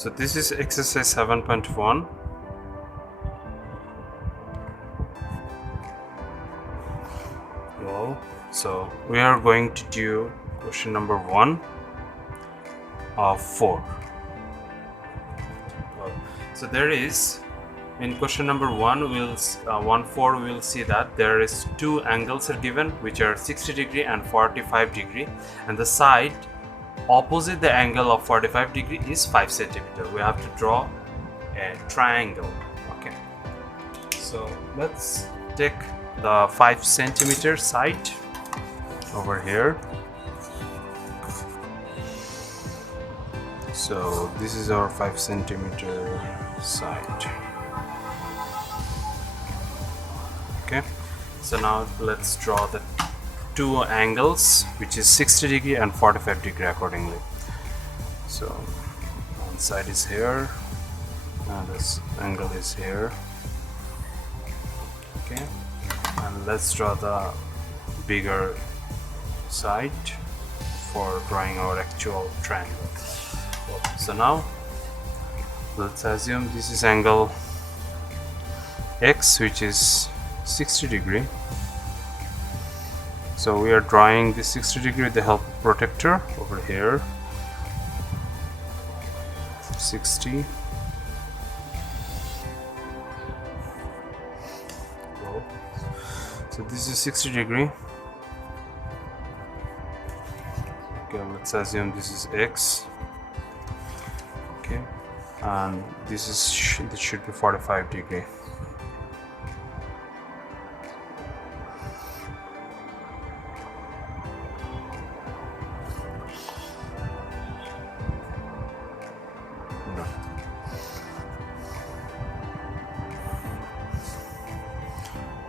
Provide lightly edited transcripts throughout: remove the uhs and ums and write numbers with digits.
So this is exercise 7.1. Well, so we are going to do question number 1 of 4. So there is, in question number 1, we'll 1.4, we'll see that there is 2 angles are given, which are 60 degree and 45 degree, and the side opposite the angle of 45 degree is 5 centimeter. We have to draw a triangle. Okay, so let's take the 5 centimeter side over here. So this is our 5 centimeter side. Okay, so now let's draw the 2 angles, which is 60 degree and 45 degree accordingly. So one side is here and this angle is here. Okay, and let's draw the bigger side for drawing our actual triangle. So now let's assume this is angle X, which is 60 degree. So we are drawing this 60 degree with the help of protractor over here. 60. So this is 60 degree. Okay, let's assume this is X. Okay, and this should be 45 degree.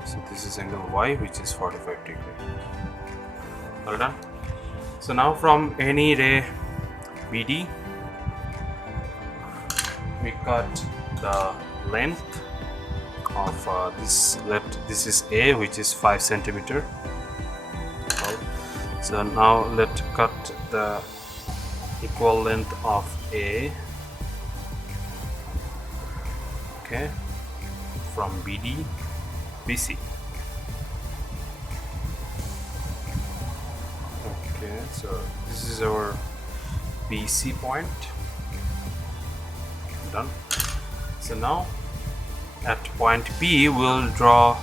So this is angle Y, which is 45 degree. All done. So now from any ray BD, we cut the length of this is A, which is 5 centimeter. So now let's cut the equal length of A, okay, from BD BC. Okay, so this is our BC point. Done. So now at point B we'll draw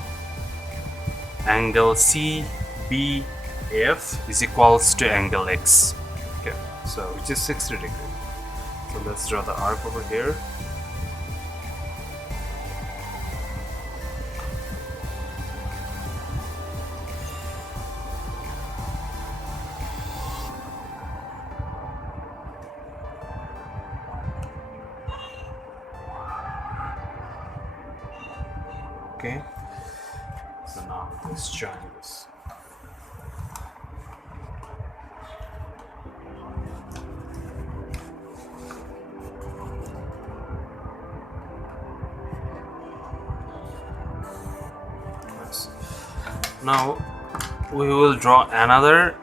angle CBF is equals to angle X. Okay, so which is 60 degree. So let's draw the arc over here. Okay, so now let's join this. Yes. Now we will draw another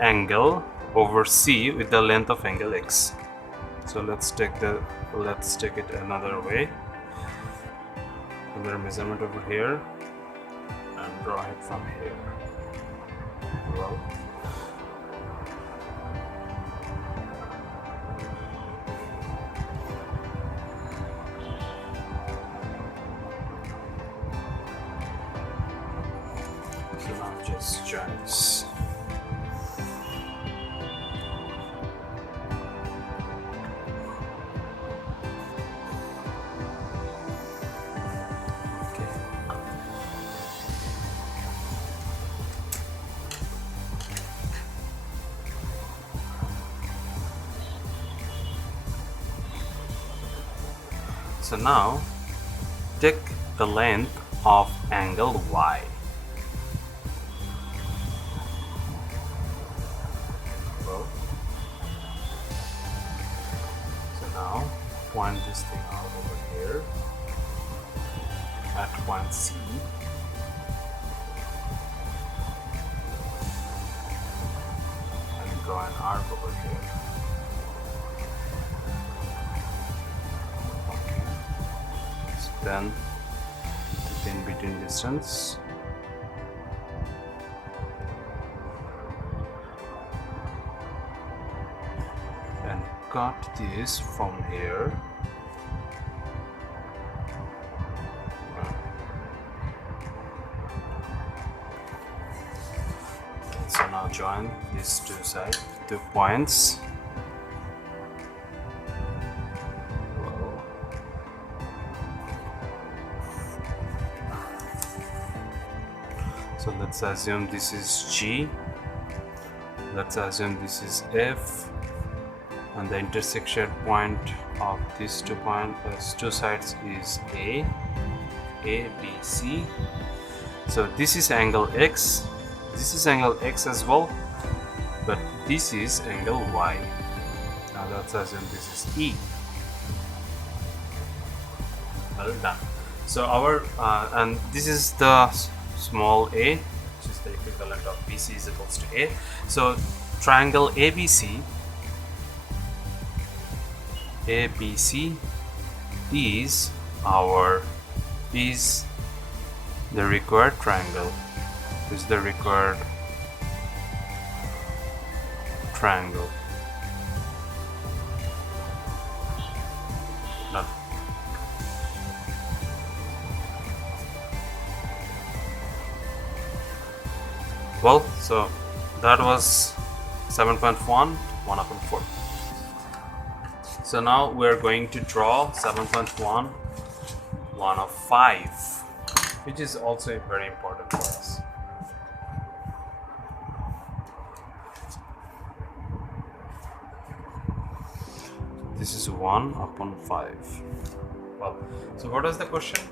angle over C with the length of angle X. So let's take it another way. Another measurement over here and draw it from here. Well, so now just join this. So now take the length of angle Y. So now point this thing out over here at point C. And draw an arc over here. then in between distance, and cut this from here. So now join these two points. So let's assume this is G, let's assume this is F, and the intersection point of these two sides is A, B, C. So this is angle X, this is angle X as well, but this is angle Y. Now let's assume this is E. Well done. So our and this is the small a, which is the equivalent of BC is equals to A. So triangle ABC is the required triangle. Is the required triangle. Done. Well, so that was 7.1 1/4. So now we're going to draw 7.1 1/5, which is also very important for us. This is 1/5. Well, so what is the question?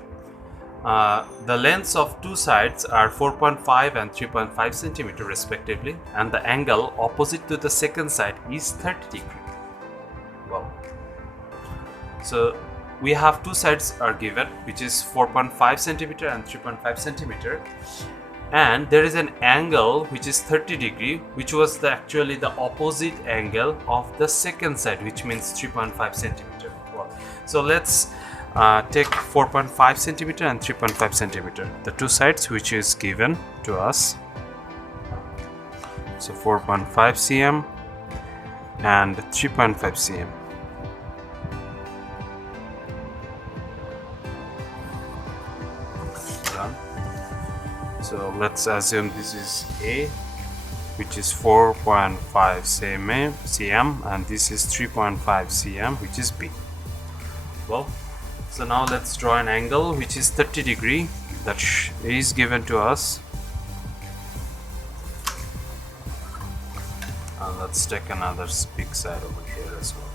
The lengths of two sides are 4.5 and 3.5 centimeter respectively, and the angle opposite to the second side is 30 degree. Well, so we have two sides are given, which is 4.5 centimeter and 3.5 centimeter, and there is an angle which is 30 degree, which was actually the opposite angle of the second side, which means 3.5 centimeter. Well, so let's take 4.5 centimeter and 3.5 centimeter, the two sides which is given to us. So 4.5 cm and 3.5 cm. Done. So let's assume this is A, which is 4.5 cm, and this is 3.5 cm, which is B. Well, so now let's draw an angle which is 30 degree that is given to us. And let's take another big side over here as well.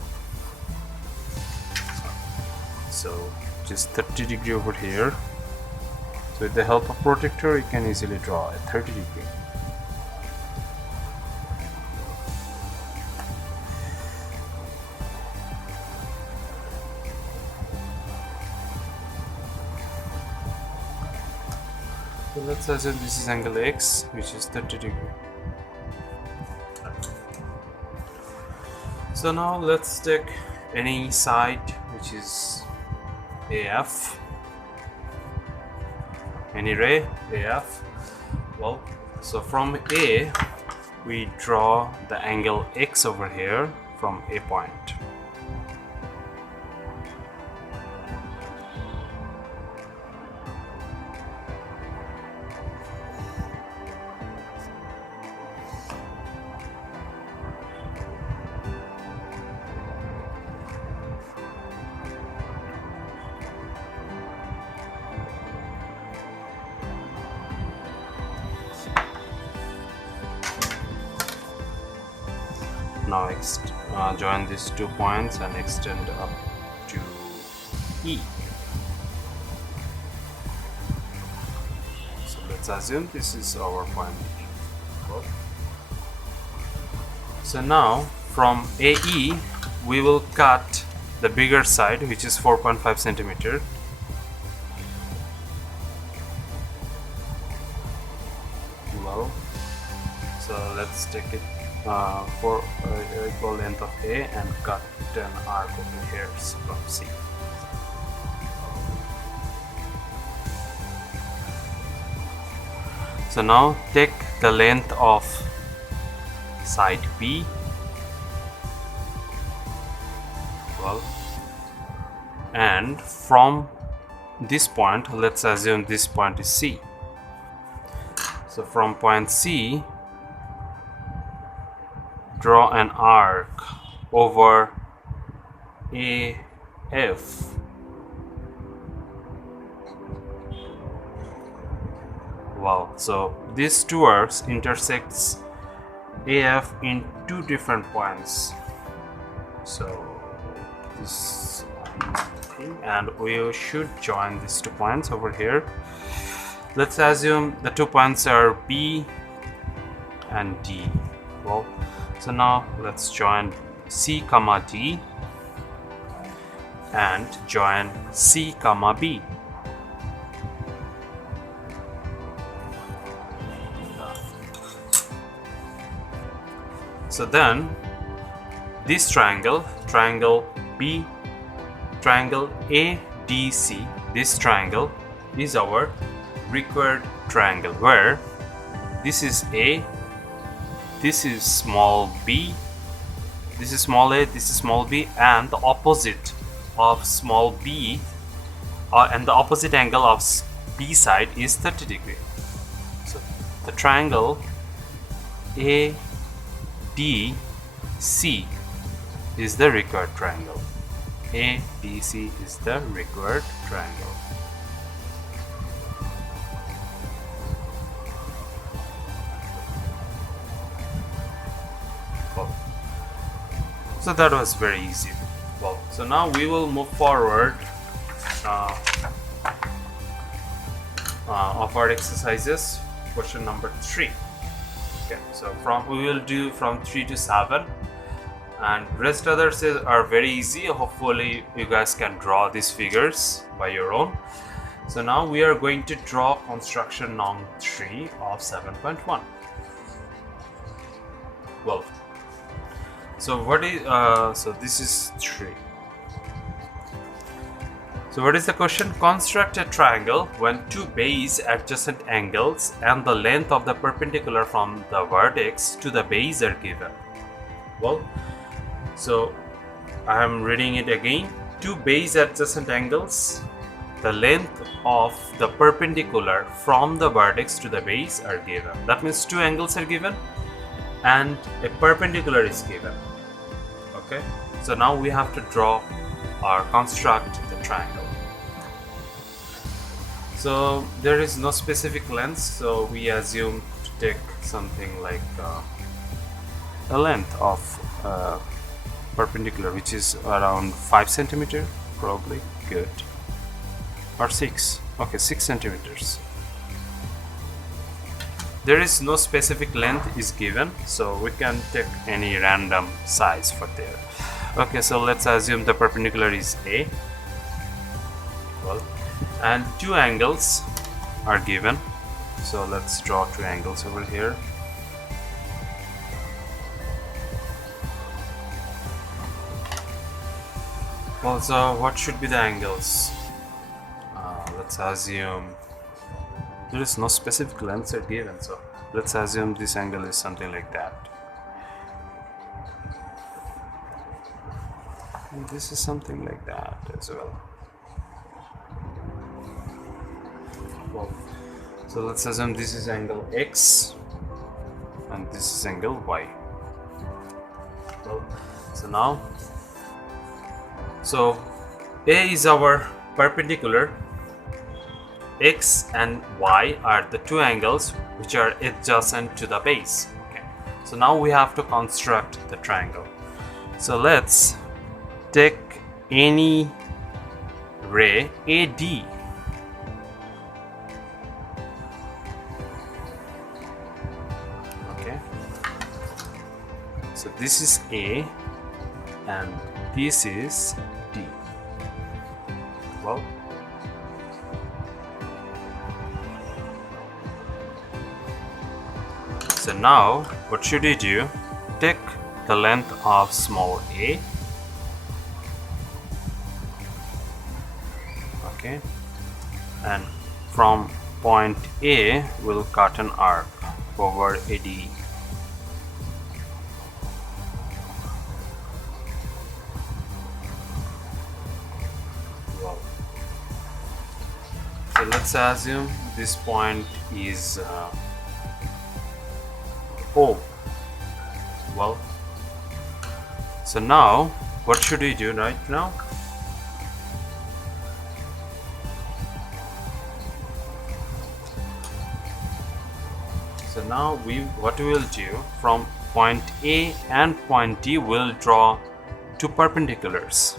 So just 30 degree over here. So with the help of protractor, you can easily draw a 30 degree. So let's assume this is angle X, which is 30 degree. So now let's take any side which is AF, any ray AF. Well, so from A we draw the angle X over here from A point. Now join these 2 points and extend up to E. So let's assume this is our point. So now from AE we will cut the bigger side, which is 4.5 centimeter. Well, so let's take it for equal length of A and cut an arc over here from C. So now take the length of side B. Well, and from this point, let's assume this point is C. So from point C, draw an arc over AF. Wow, so these two arcs intersects AF in two different points. So this thing, and we should join these 2 points over here. Let's assume the 2 points are B and D. Well, so now let's join C comma D and join C comma B. So then this triangle ADC, this triangle is our required triangle, where this is A, this is small b, this is small a, this is small b, and the opposite of small b and the opposite angle of B side is 30 degree. So the triangle ADC is the required triangle. ADC is the required triangle. So that was very easy. Well, so now we will move forward of our exercises. Question number 3. Okay, so we will do from 3 to 7, and rest others are very easy. Hopefully you guys can draw these figures by your own. So now we are going to draw construction number 3 of 7.1. Well, so what is so this is 3. So what is the question? Construct a triangle when two base adjacent angles and the length of the perpendicular from the vertex to the base are given. Well, so I am reading it again. Two base adjacent angles, the length of the perpendicular from the vertex to the base are given. That means two angles are given and a perpendicular is given. Okay, so now we have to draw or construct the triangle. So there is no specific length, so we assume to take something like a length of perpendicular, which is around 5 centimeter, probably. Good. Or 6. Okay, 6 centimeters. There is no specific length is given, so we can take any random size for there. Okay, so let's assume the perpendicular is A. Well, and two angles are given, so let's draw two angles over here. Well, so what should be the angles? Let's assume there is no specific lengths are given, so let's assume this angle is something like that. And this is something like that as well. Well, so let's assume this is angle X and this is angle Y. Well, so now, so A is our perpendicular, X and Y are the two angles which are adjacent to the base. Okay, so now we have to construct the triangle. So let's take any ray AD. Okay, so this is A and this is D. Well, so now what should you do? Take the length of small a. Okay, and from point A will cut an arc over AD. Well, so let's assume this point is O. Well, so now what should we do right now? So now what we will do, from point A and point D we'll draw two perpendiculars.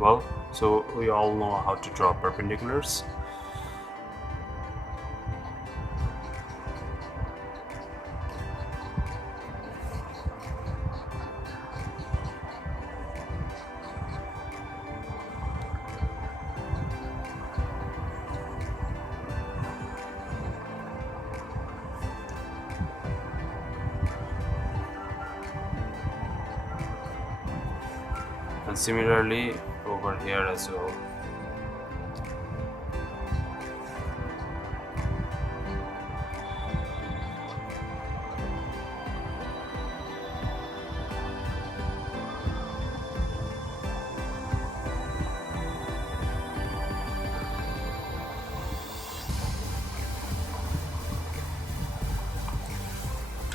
Well, so we all know how to draw perpendiculars. And similarly over here as well.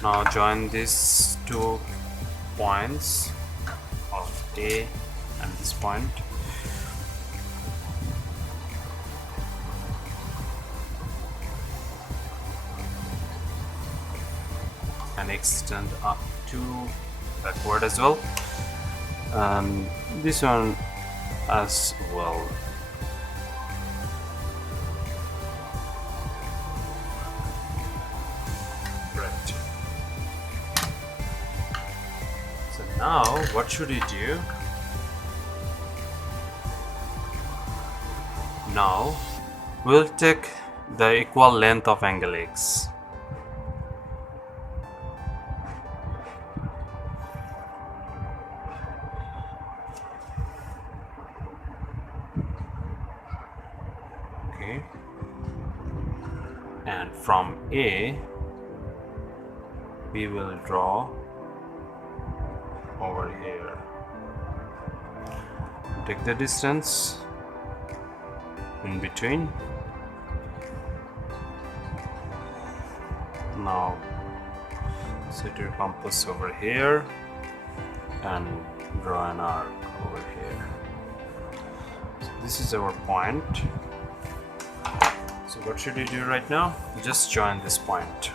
Now join these two points of A and this point. And extend up to backward as well, and this one as well. Right. So now what should we do? Now we'll take the equal length of angle X. Okay. And from A we will draw over here. Take the distance in between. Now set your compass over here and draw an arc over here. So this is our point. So what should we do right now? Just join this point.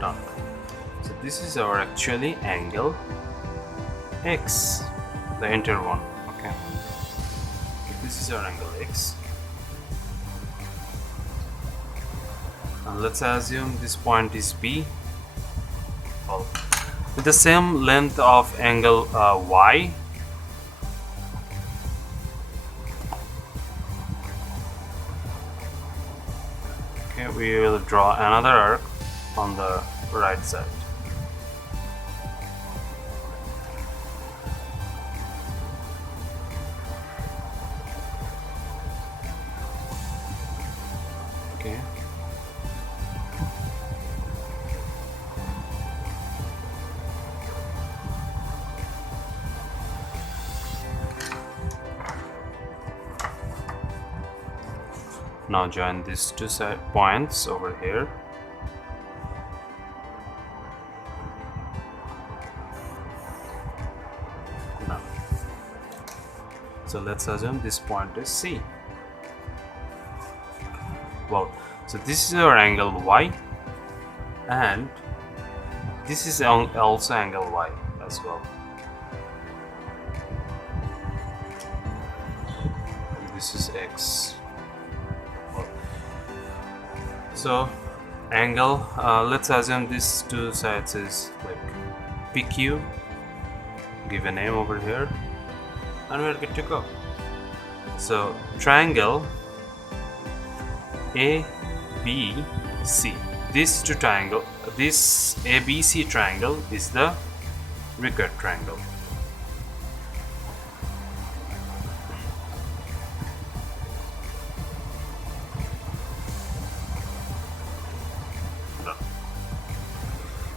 Done. So this is our actually angle X, the entire one. Okay. So this is our angle X. And let's assume this point is B. Well, with the same length of angle Y. Okay, we will draw another arc on the right side. Okay. Now join these two side points over here. Now, so let's assume this point is C. Well, so this is our angle Y, and this is also angle Y as well. And this is X. So angle, let's assume these two sides is like PQ, give a name over here, and we're good to go. So triangle AB C. This ABC triangle is the required triangle.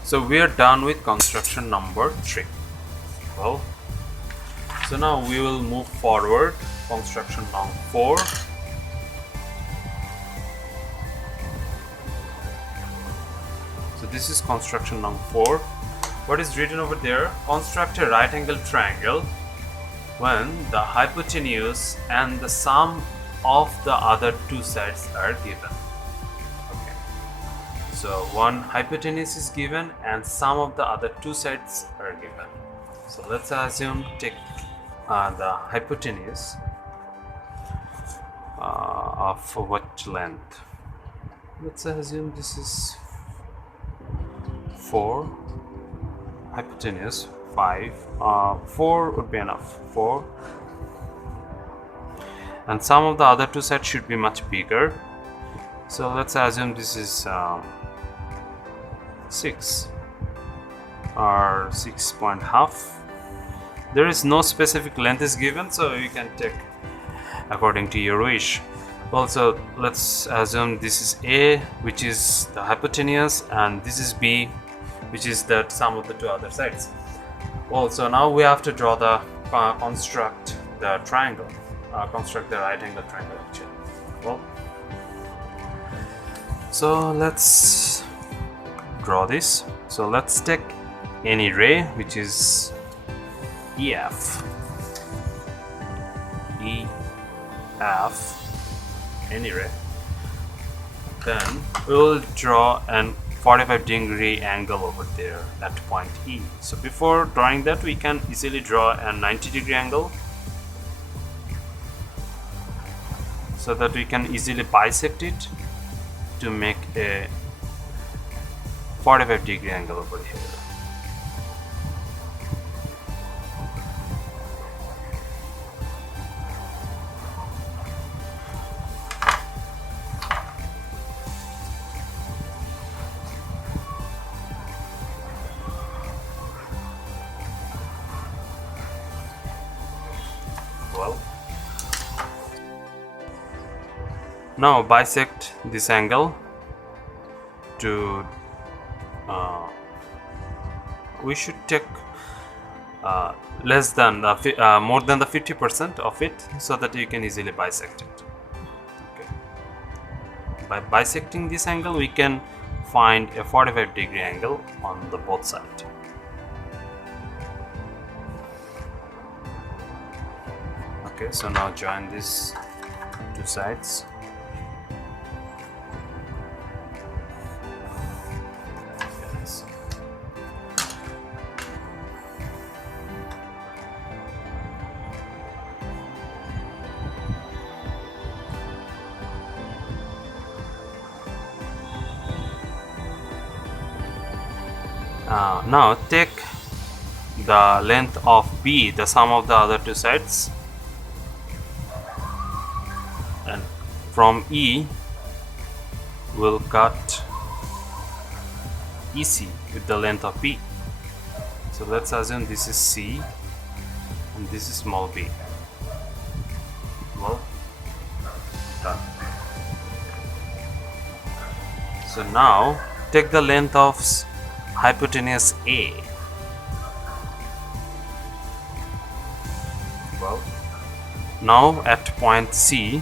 So we are done with construction number 3. Well, so now we will move forward. Construction number 4. So this is construction number 4. What is written over there? Construct a right angle triangle when the hypotenuse and the sum of the other two sides are given. So one hypotenuse is given and sum of the other two sides are given. So let's assume take the hypotenuse of what length? Let's assume this is 4, hypotenuse 5, 4 would be enough, 4, and sum of the other two sides should be much bigger. So let's assume this is 6 or 6.5. There is no specific length is given, so you can take according to your wish. Also, let's assume this is A, which is the hypotenuse, and this is B, which is the sum of the two other sides. Also, now we have to draw the construct the triangle, construct the right angle triangle actually. Well, so let's draw this. So let's take any ray which is EF, any ray. Then we will draw an 45-degree angle over there at point E. So before drawing that, we can easily draw a 90-degree angle so that we can easily bisect it to make a 45-degree angle over here. Well, now bisect this angle to we should take less than more than the 50% of it, so that you can easily bisect it. Okay. By bisecting this angle, we can find a 45-degree angle on the both sides. Okay, so now join these two sides. Yes. Now take the length of B, the sum of the other two sides, and from E we'll cut EC with the length of B. So let's assume this is C and this is small b. Well, done. So now take the length of hypotenuse A. Well, now at point C,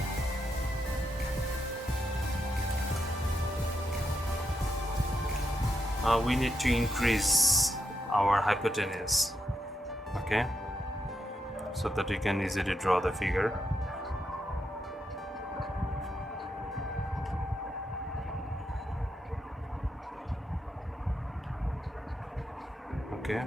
we need to increase our hypotenuse, okay, so that we can easily draw the figure. Okay,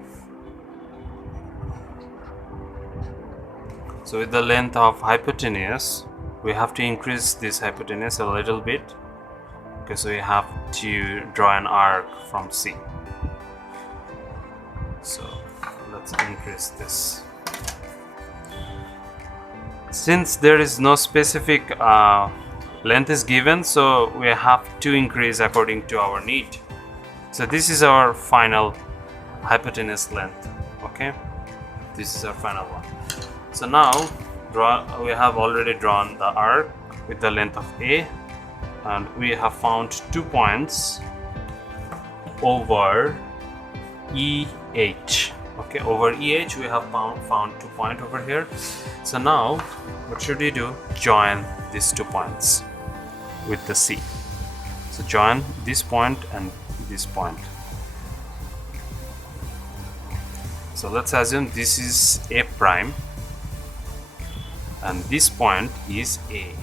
so with the length of hypotenuse, we have to increase this hypotenuse a little bit. Okay, so we have to draw an arc from C. So let's increase this. Since there is no specific length is given, so we have to increase according to our need. So this is our final hypotenuse length. Okay, this is our final one. So now we have already drawn the arc with the length of A, and we have found 2 points over EH. Okay, over EH we have found 2 points over here. So now what should we do? Join these 2 points with the C. So join this point and this point. So let's assume this is A prime and this point is A.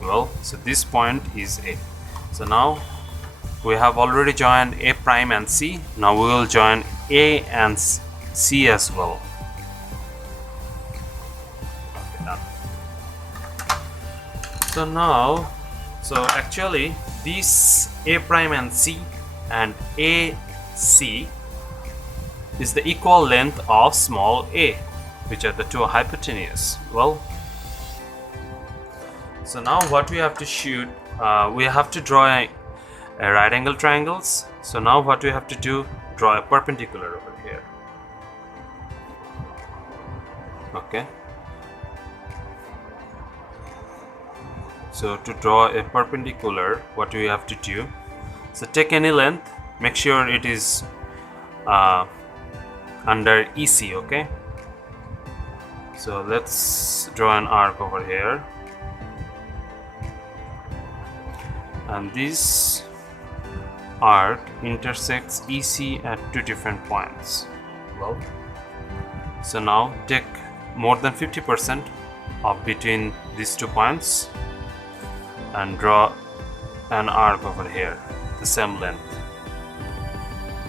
Well, so this point is A. So now we have already joined A prime and C. Now we will join A and C as well. Okay, done. So now, actually this A prime and C and AC is the equal length of small a, which are the 2 hypotenuse. Well, so now what we have to shoot, we have to draw a right angle triangles. So now what we have to do, draw a perpendicular over here. Okay, so to draw a perpendicular, what we have to do, so take any length, make sure it is under EC. Okay, so let's draw an arc over here, and this arc intersects EC at 2 different points. Well, so now take more than 50% of between these 2 points and draw an arc over here, the same length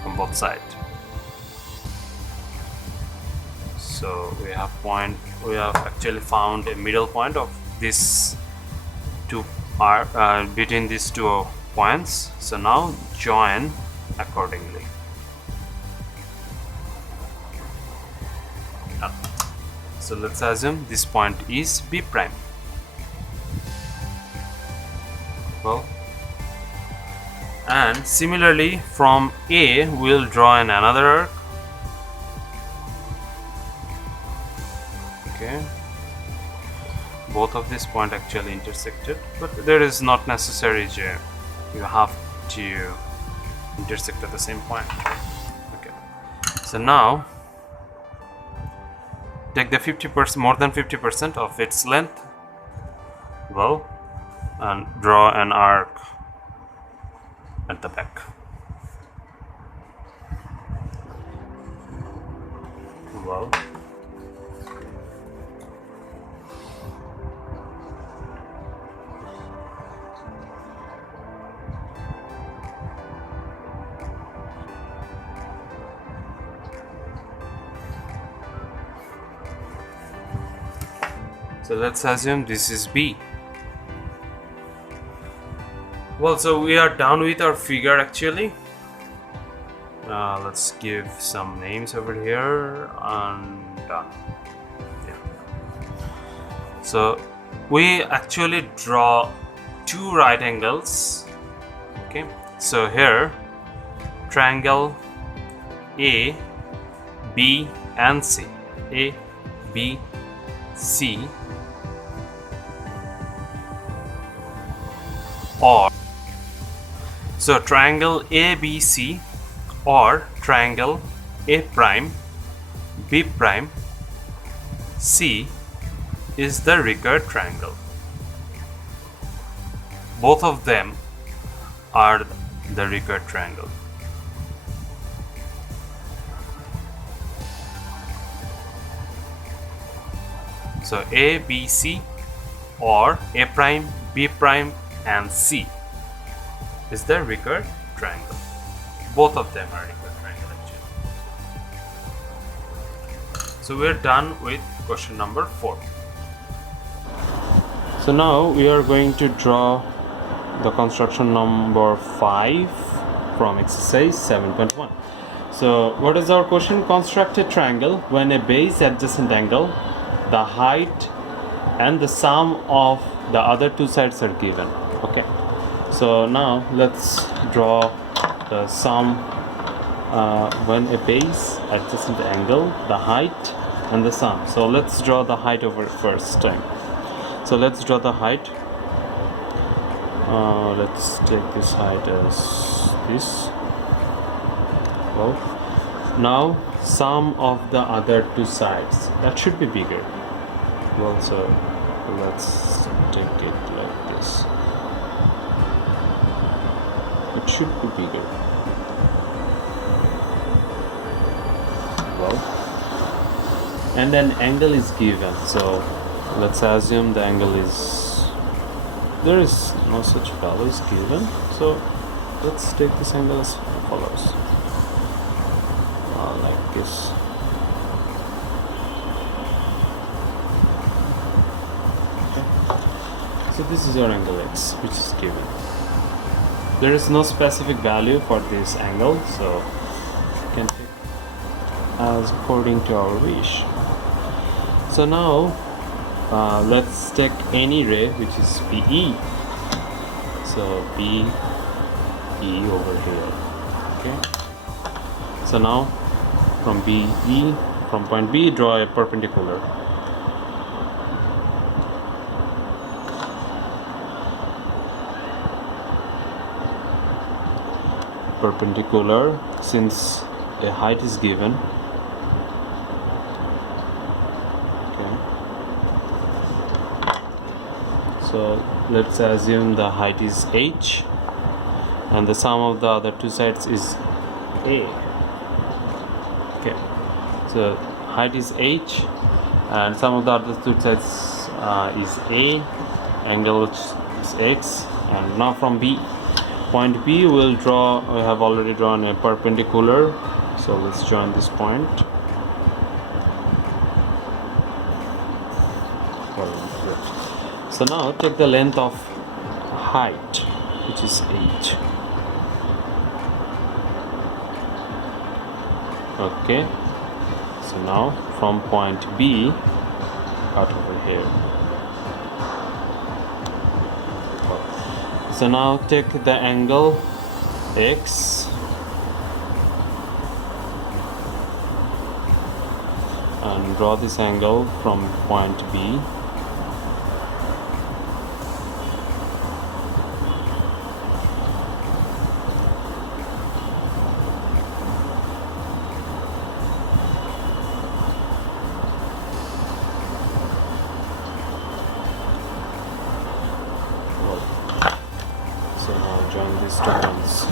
from both sides. So we have actually found a middle point of this 2 arc between these 2 points. So now join accordingly. So let's assume this point is B prime. Well, and similarly from A we'll draw another arc. Okay, both of these points actually intersected, but there is not necessary to you have to intersect at the same point. Okay, so now take the 50%, more than 50% of its length, well, and draw an arc at the back. Well, so let's assume this is B. Well, so we are done with our figure actually. Let's give some names over here and done. Yeah. So we actually draw 2 right angles. Okay, so here triangle A, B and C. A, B, C, or so triangle ABC or triangle A prime, B prime, C is the recurrent triangle. Both of them are the recurrent triangle. So A, B, C or A prime, B prime and C is the recurrent triangle. Both of them are recurrent triangle actually. So we're done with question number 4. So now we are going to draw the construction number 5 from exercise 7.1. So what is our question? Construct a triangle when a base adjacent angle, the height and the sum of the other two sides are given. Okay, so now let's draw the sum when a base, adjacent angle, the height, and the sum. So let's draw the height over first time. So let's draw the height. Let's take this height as this. Well, now sum of the other two sides, that should be bigger. Well, so let's take it like this. It should be bigger. Well, and an angle is given, so let's assume the angle is, there is no such values given, so let's take this angle as follows, like this. Okay. So this is your angle x, which is given. There is no specific value for this angle, so you can take as according to our wish. So now let's take any ray which is BE. So BE over here. Okay. So now from BE, from point B, draw a perpendicular. Perpendicular, since a height is given. So let's assume the height is h and the sum of the other two sides is a. Okay, so height is h and sum of the other two sides is a, angle is x, and now from B, point B we'll draw, we have already drawn a perpendicular, so let's join this point. So now take the length of height, which is h. Okay, so now from point B, cut over here. So now take the angle x and draw this angle from point B. So now join these two points.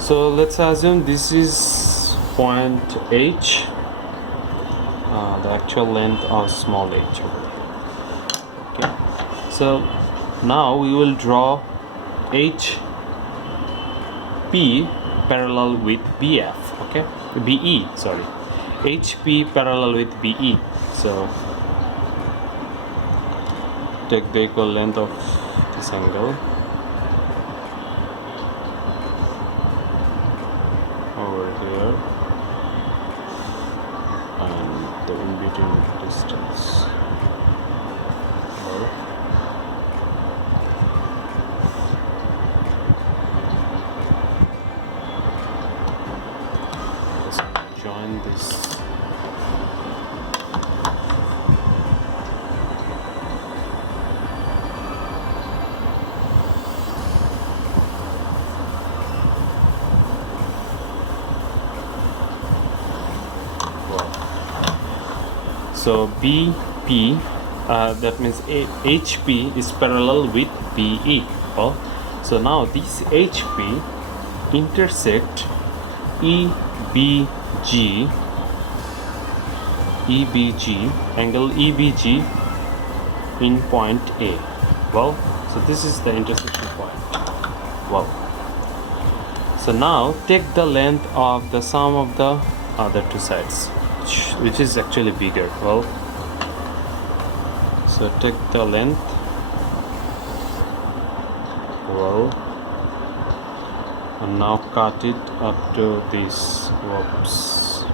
So let's assume this is point H, the actual length of small h over here. Okay, so now we will draw HP parallel with BF. Okay, BE, sorry, HP parallel with BE. So take the equal length of this angle over here and the in between distance. Let's join this. So BP, that means HP is parallel with BE. Well, so now this HP intersect EBG, angle EBG in point A. Well, so this is the intersection point. Well, so now take the length of the sum of the other two sides, which is actually bigger. Well, so take the length, well, and now cut it up to this. Whoops.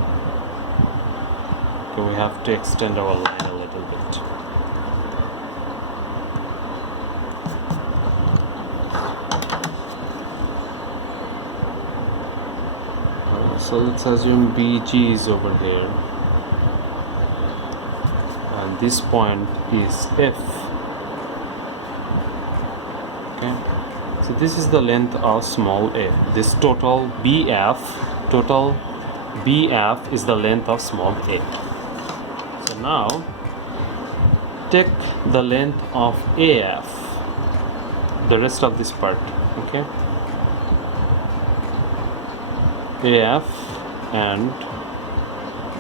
Okay, we have to extend our line a little bit. So let's assume BG is over here, and this point is F. Okay, so this is the length of small f. This total BF is the length of small a. So now take the length of AF, the rest of this part. Okay, AF, and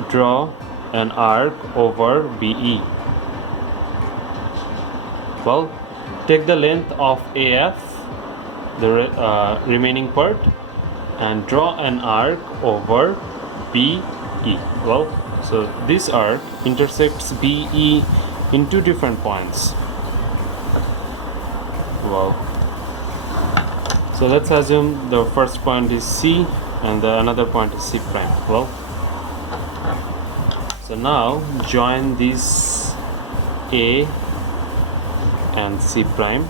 draw an arc over BE. Well, take the length of AF, the remaining part, and draw an arc over BE. Well, so this arc intersects BE in two different points. Well, so let's assume the first point is C and the another point is C prime. Well, so now join this A and C prime,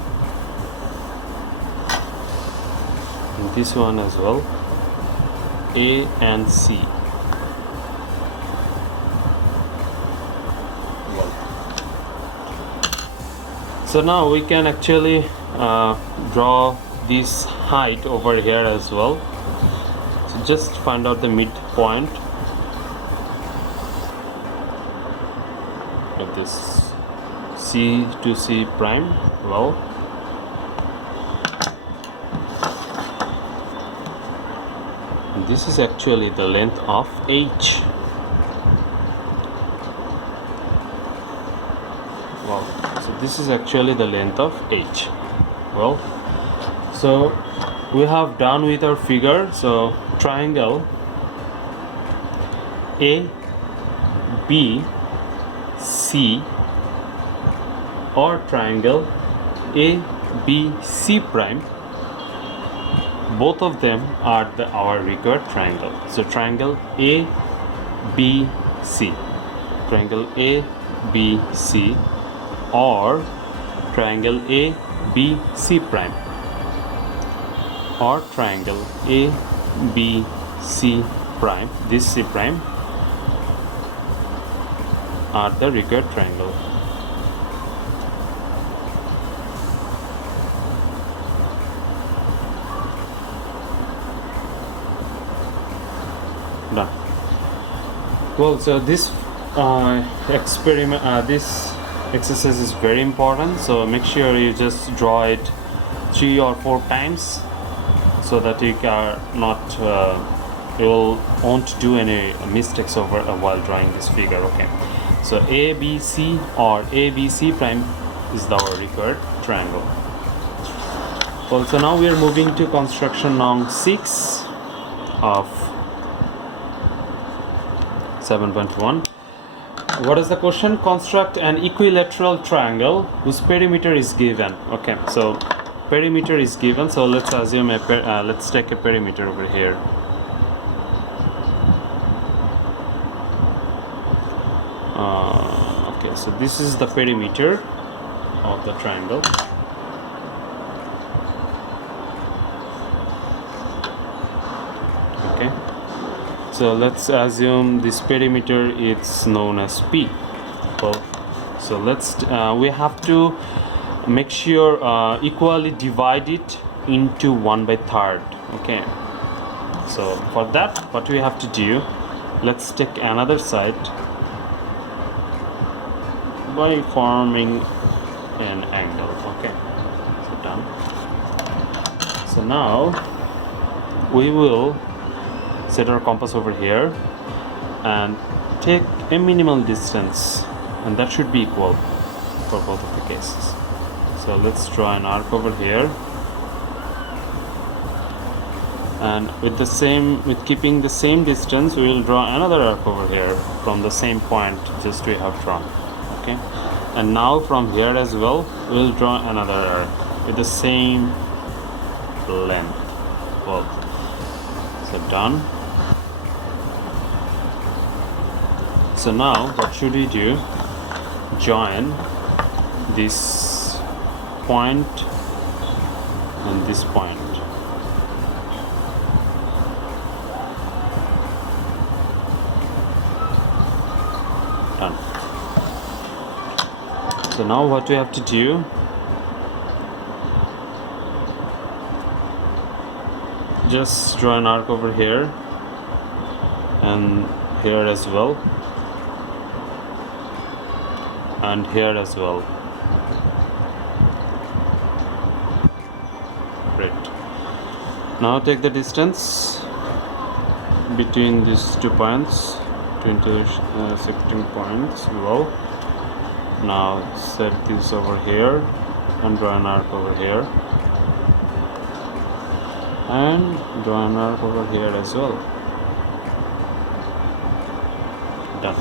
and this one as well, A and C. Well, so now we can actually draw this height over here as well. So just find out the midpoint of this C to C prime. Well, and this is actually the length of H. Well, so this is actually the length of H. Well, so we have done with our figure. So triangle A B C or triangle A B C prime, both of them are our required triangle. So triangle A B C, triangle A B C, or triangle A B C prime, or triangle A B C prime, this C prime, are the required triangle. Done. Well, so this this exercise is very important, so make sure you just draw it 3 or 4 times so that you are not won't do any mistakes over while drawing this figure. Okay, so ABC or ABC prime is our required triangle. Well, so now we are moving to construction number 6 of 7.1. What is the question? Construct an equilateral triangle whose perimeter is given. Okay, so perimeter is given, so let's assume let's take a perimeter over here. Okay, so this is the perimeter of the triangle. Okay, so let's assume this perimeter is known as P. Well, so let's we have to make sure equally divide it into 1/3. Okay, so for that, what we have to do, let's take another side by forming an angle. Okay, so done. So now we will set our compass over here and take a minimal distance, and that should be equal for both of the cases. So let's draw an arc over here, and with keeping the same distance, we will draw another arc over here from the same point just we have drawn. Okay, and now from here as well, we will draw another arc with the same length. Well, So done. So now what should we do? Join this point and this point. Done. So now what we have to do, just draw an arc over here and here as well, and here as well. Great. Now take the distance between these 2 points, to intersecting points. Well, now set this over here and draw an arc over here, and draw an arc over here as well. Done.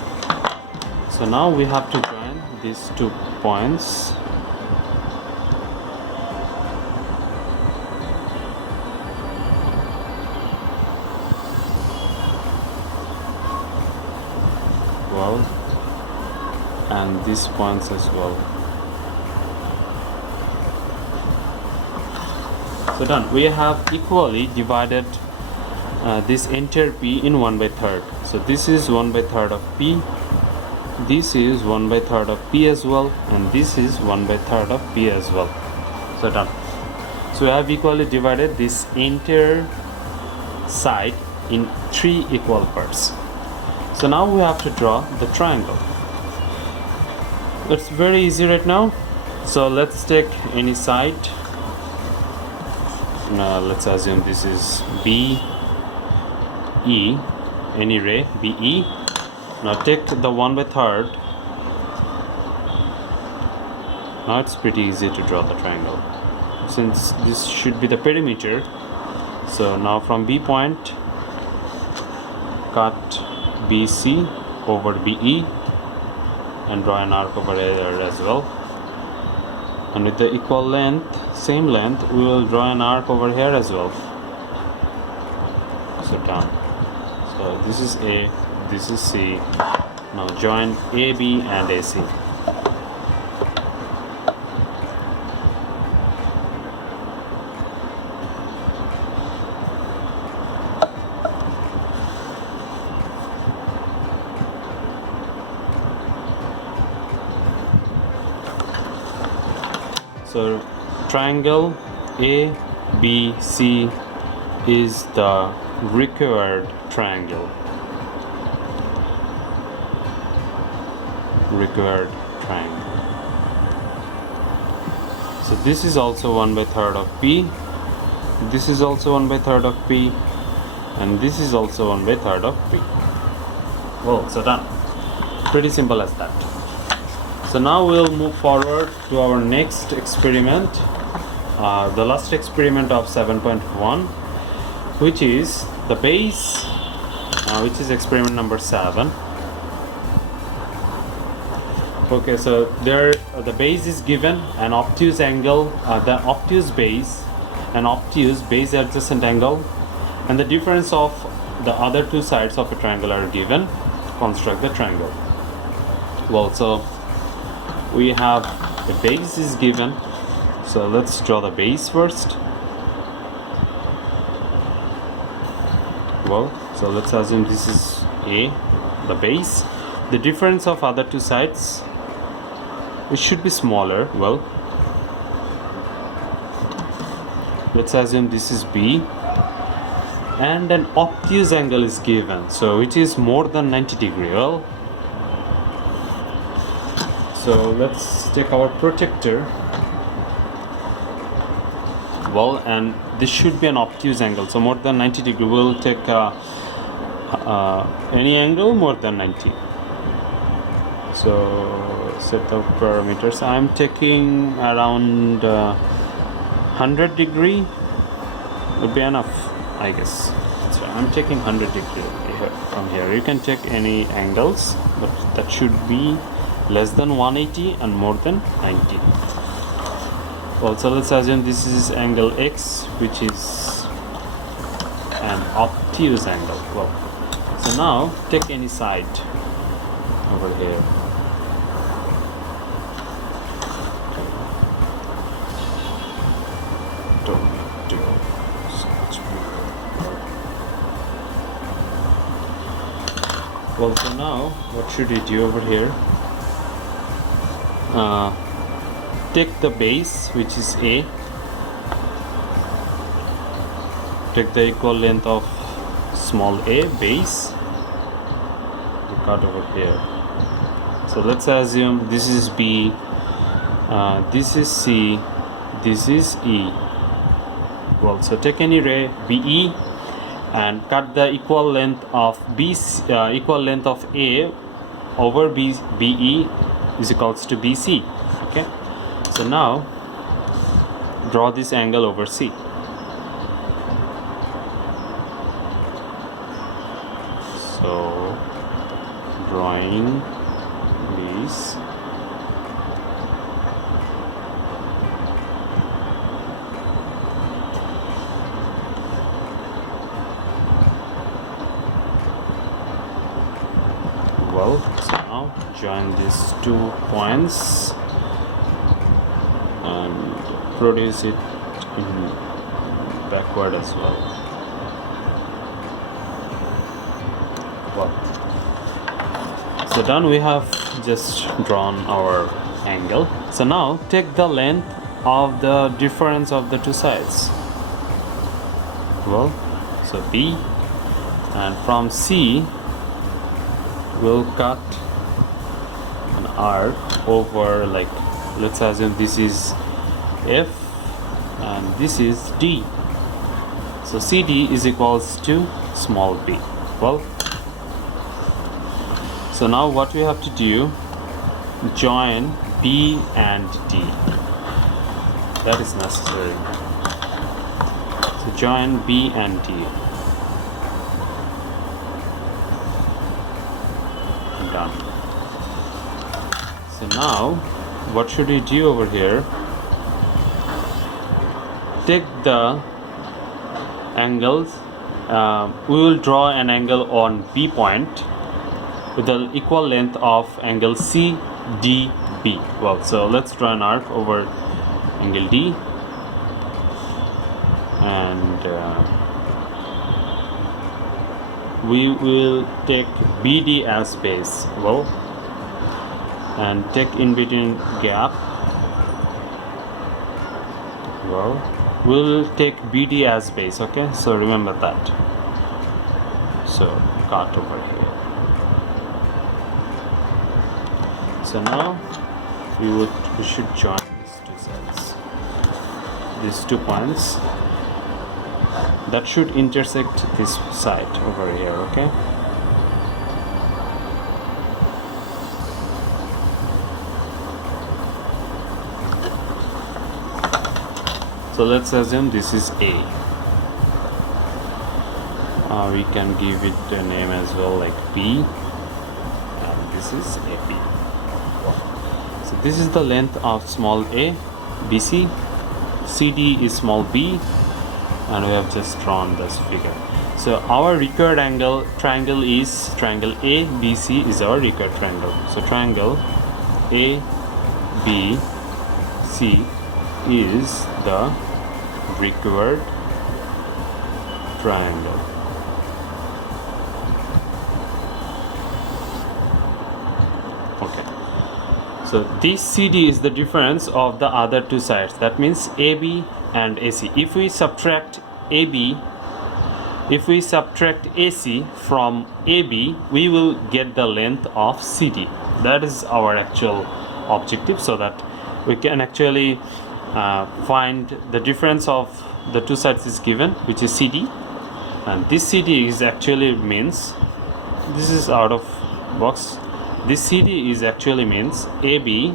So now we have to join these 2 points. Well, and these points as well. So done. We have equally divided this entire P in 1/3. So this is 1/3 of P, this is 1/3 of P as well, and this is 1/3 of P as well. So done. So we have equally divided this entire side in 3 equal parts. So now we have to draw the triangle. It's very easy right now. So let's take any side. Now let's assume this is BE, any ray BE. Now take the 1/3. Now it's pretty easy to draw the triangle, since this should be the perimeter. So now from B point, cut BC over BE and draw an arc over there as well, and with the equal length, same length, we will draw an arc over here as well. So done. So this is A, this is C. Now join AB and AC. So triangle ABC is the required triangle. Required triangle. So this is also 1/3 of P. This is also 1/3 of P, and this is also 1/3 of P. Well, so done. Pretty simple as that. So now we'll move forward to our next experiment, the last experiment of 7.1, which is the base, which is experiment number 7. Okay, so there the base is given, an obtuse angle, the obtuse base, an obtuse base adjacent angle, and the difference of the other 2 sides of a triangle are given. Construct the triangle. Well, so we have the base is given, so let's draw the base first. Well, so let's assume this is A, the base. The difference of other 2 sides, it should be smaller. Well, let's assume this is B, and an obtuse angle is given, so it is more than 90 degrees. Well, so let's take our protractor. Well, and this should be an obtuse angle, so more than 90 degrees. We'll take any angle more than 90. So set the parameters. I'm taking around 100 degree would be enough, I guess. So I'm taking 100 degree here, from here. You can take any angles, but that should be less than 180 and more than 90. Also, let's assume this is angle X, which is an obtuse angle. Well, so now take any side over here. Don't do so much more. Well, so now what should we do over here? Take the base, which is A. Take the equal length of small a base. We cut over here. So let's assume this is B, this is C, this is E. Well, so take any ray BE and cut the equal length of equal length of A over BE is equals to BC. Okay. So now draw this angle over C. So drawing this. Well, so now join these 2 points and produce it in backward as well. Well, so done, we have just drawn our angle. So now take the length of the difference of the two sides. Well, so B, and from C we'll cut an arc over, like, let's assume this is F and this is D. So CD is equals to small b. Well, so now what we have to do, join B and D. That is necessary. So join B and D. Done. So now what should we do over here? Take the angles. We will draw an angle on B point with the equal length of angle CDB. Well, so let's draw an arc over angle D, and we will take BD as base. Well, and take in between gap. Well, we'll take BD as base. Okay, so remember that. So cut over here. So now we should join these two sides, these 2 points that should intersect this side over here. Okay, so let's assume this is A. We can give it a name as well, like B, and this is AB. So this is the length of small a, BC, CD is small b, and we have just drawn this figure. So our required triangle is triangle ABC is our required triangle. So triangle ABC is the required triangle. Okay. So this CD is the difference of the other two sides. That means AB and AC. If we subtract AC from AB, we will get the length of CD. That is our actual objective, so that we can actually find the difference of the two sides is given, which is CD, and this CD is actually means, this is out of box, this CD is actually means AB.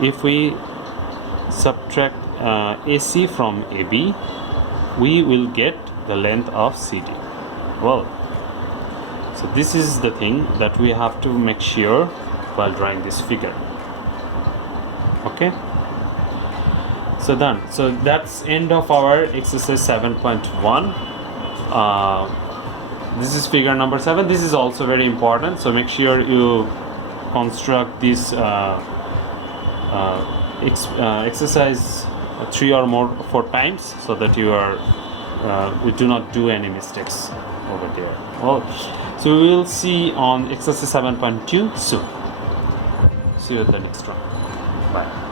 If we subtract AC from AB, we will get the length of CD. Well, so this is the thing that we have to make sure while drawing this figure. Okay, so done. So that's end of our exercise 7.1. This is figure number 7. This is also very important, so make sure you construct this exercise 3 or more 4 times, so that you do not do any mistakes over there. Well, so we will see on exercise 7.2 soon. See you at the next one. Bye.